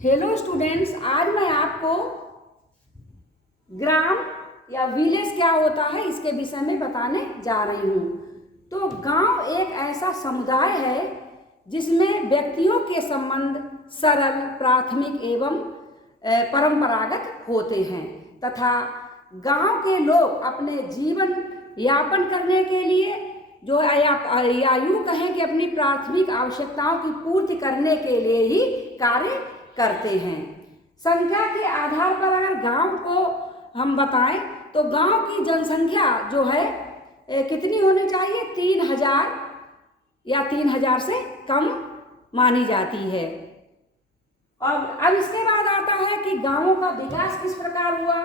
Hello students, आज मैं आपको ग्राम या विलेज क्या होता है इसके विषय में बताने जा रही हूँ। तो गांव एक ऐसा समुदाय है जिसमें व्यक्तियों के संबंध सरल, प्राथमिक एवं परंपरागत होते हैं तथा गांव के लोग अपने जीवन यापन करने के लिए जो या यूँ कहें कि अपनी प्राथमिक आवश्यकताओं की पूर्ति करने के लिए ही कार्य करते हैं। संख्या के आधार पर अगर गांव को हम बताएं तो गांव की जनसंख्या जो है कितनी होनी चाहिए? 3000 या 3000 से कम मानी जाती है। अब इसके बाद आता है कि गांवों का विकास किस प्रकार हुआ।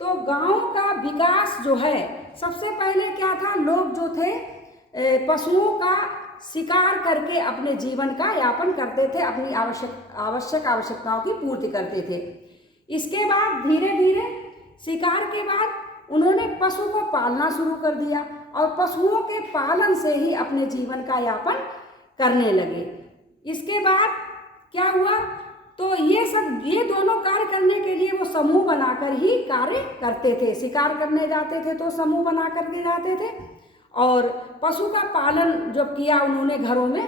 तो गांव का विकास जो है, सबसे पहले क्या था, लोग जो थे पशुओं का शिकार करके अपने जीवन का यापन करते थे, अपनी आवश्यकताओं की पूर्ति करते थे। इसके बाद धीरे धीरे शिकार के बाद उन्होंने पशु को पालना शुरू कर दिया और पशुओं के पालन से ही अपने जीवन का यापन करने लगे। इसके बाद क्या हुआ, तो ये दोनों कार्य करने के लिए वो समूह बनाकर ही कार्य करते थे। शिकार करने जाते थे तो समूह बना करके जाते थे और पशु का पालन जब किया उन्होंने घरों में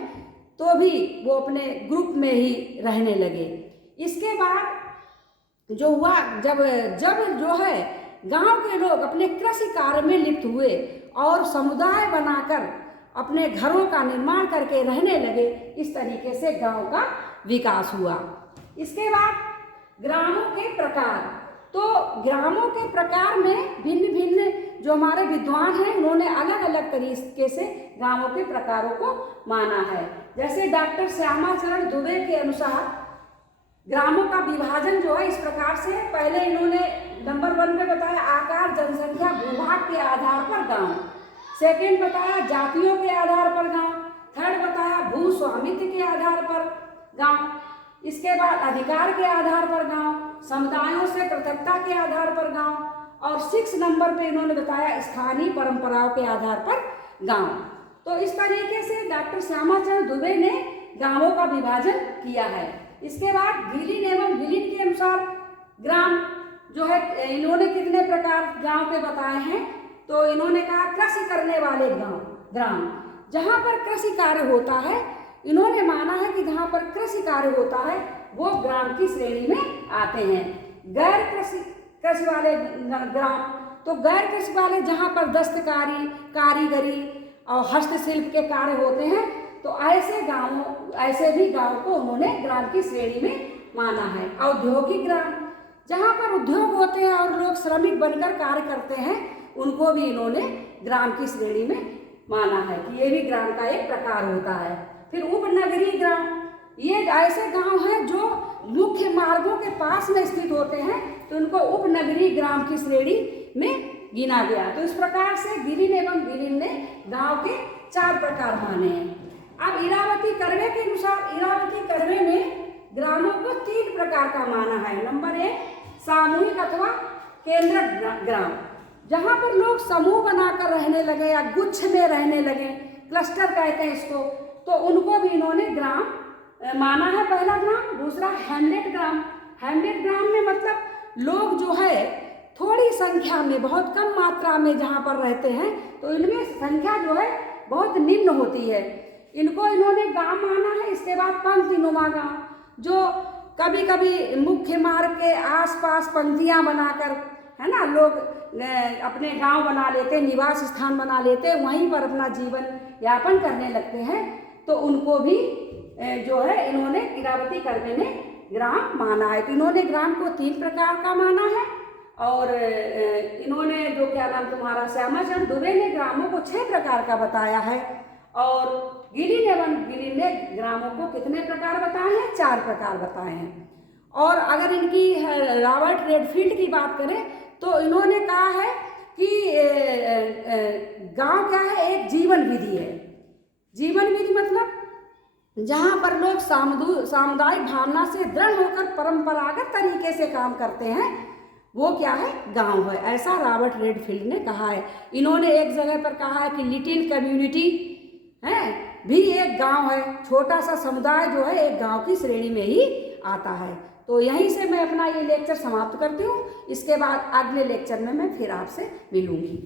तो भी वो अपने ग्रुप में ही रहने लगे। इसके बाद जो हुआ, जब जो है गांव के लोग अपने कृषि कार्य में लिप्त हुए और समुदाय बनाकर अपने घरों का निर्माण करके रहने लगे, इस तरीके से गांव का विकास हुआ। इसके बाद ग्रामों के प्रकार, तो ग्रामों के प्रकार में भिन्न भिन्न जो हमारे विद्वान हैं उन्होंने अलग अलग तरीके से ग्रामों के प्रकारों को माना है। जैसे डॉक्टर श्यामाचरण दुबे के अनुसार ग्रामों का विभाजन जो है इस प्रकार से, पहले इन्होंने नंबर 1 पे बताया आकार, जनसंख्या, भूभाग के आधार पर गांव। सेकेंड बताया जातियों के आधार पर गांव। थर्ड बताया भू स्वामित्व के आधार पर गांव। इसके बाद अधिकार के आधार पर गांव, समुदायों से पृथकता के आधार पर गांव और 6 नंबर पे इन्होंने बताया स्थानीय परंपराओं के आधार पर गांव। तो इस तरीके से डॉक्टर श्यामाचरण दुबे ने गांवों का विभाजन किया है। इसके बाद गिलिन एवं गिलिन के अनुसार ग्राम जो है इन्होंने कितने प्रकार गांव के बताए हैं। तो इन्होंने कहा कृषि करने वाले ग्राम, जहाँ पर कृषि कार्य होता है, इन्होंने माना है कि जहाँ पर कृषि कार्य होता है वो ग्राम की श्रेणी में आते हैं। गैर कृषि वाले ग्राम, तो गैर कृषि वाले जहाँ पर दस्तकारी, कारीगरी और हस्तशिल्प के कार्य होते हैं, तो ऐसे भी गांव को उन्होंने ग्राम की श्रेणी में माना है। औद्योगिक ग्राम, जहाँ पर उद्योग होते हैं और लोग श्रमिक बनकर कार्य करते हैं, उनको भी इन्होंने ग्राम की श्रेणी में माना है कि ये भी ग्राम का एक प्रकार होता है। फिर उपनगरीय ग्राम, ये ऐसे गांव हैं जो मुख्य मार्गों के पास में स्थित होते हैं, तो उनको उपनगरीय ग्राम की श्रेणी में गिना गया। तो इस प्रकार से गिलिन एवं गिलिन ने गांव के 4 प्रकार माने हैं। अब इरावती कर्वे के अनुसार इरावती कर्वे ने ग्रामों को 3 प्रकार का माना है। नंबर 1 सामूहिक अथवा केंद्रक ग्राम, जहाँ पर लोग समूह बनाकर रहने लगे या गुच्छ में रहने लगे, क्लस्टर कहते हैं इसको, तो उनको भी इन्होंने ग्राम माना है। पहला ग्राम। दूसरा हैमलेट ग्राम। हैमलेट ग्राम में मतलब लोग जो है थोड़ी संख्या में, बहुत कम मात्रा में जहाँ पर रहते हैं, तो इनमें संख्या जो है बहुत निम्न होती है, इनको इन्होंने गांव माना है। इसके बाद पंक्तिनुमा गांव, जो कभी कभी मुख्य मार्ग के आसपास पंक्तियां बनाकर, है ना, लोग अपने गांव बना लेते, निवास स्थान बना लेते, वहीं पर अपना जीवन यापन करने लगते हैं, तो उनको भी जो है इन्होंने इरावती कर्वे ने ग्राम माना है। तो इन्होंने ग्राम को 3 प्रकार का माना है और इन्होंने जो क्या नाम तुम्हारा श्यामाचरण दुबे ने ग्रामों को 6 प्रकार का बताया है और गिलिन एवं गिलिन ने ग्रामों को कितने प्रकार बताए हैं? 4 प्रकार बताए हैं। और अगर इनकी रॉबर्ट रेडफील्ड की बात करें तो इन्होंने कहा है कि गांव क्या है, एक जीवन विधि है। जीवन विधि मतलब जहाँ पर लोग सामुदायिक भावना से दृढ़ होकर परंपरागत तरीके से काम करते हैं, वो क्या है, गांव है। ऐसा रॉबर्ट रेडफील्ड ने कहा है। इन्होंने एक जगह पर कहा है कि लिटिल कम्युनिटी है भी एक गांव है, छोटा सा समुदाय जो है एक गांव की श्रेणी में ही आता है। तो यहीं से मैं अपना ये लेक्चर समाप्त करती हूँ। इसके बाद अगले लेक्चर में मैं फिर आपसे मिलूँगी।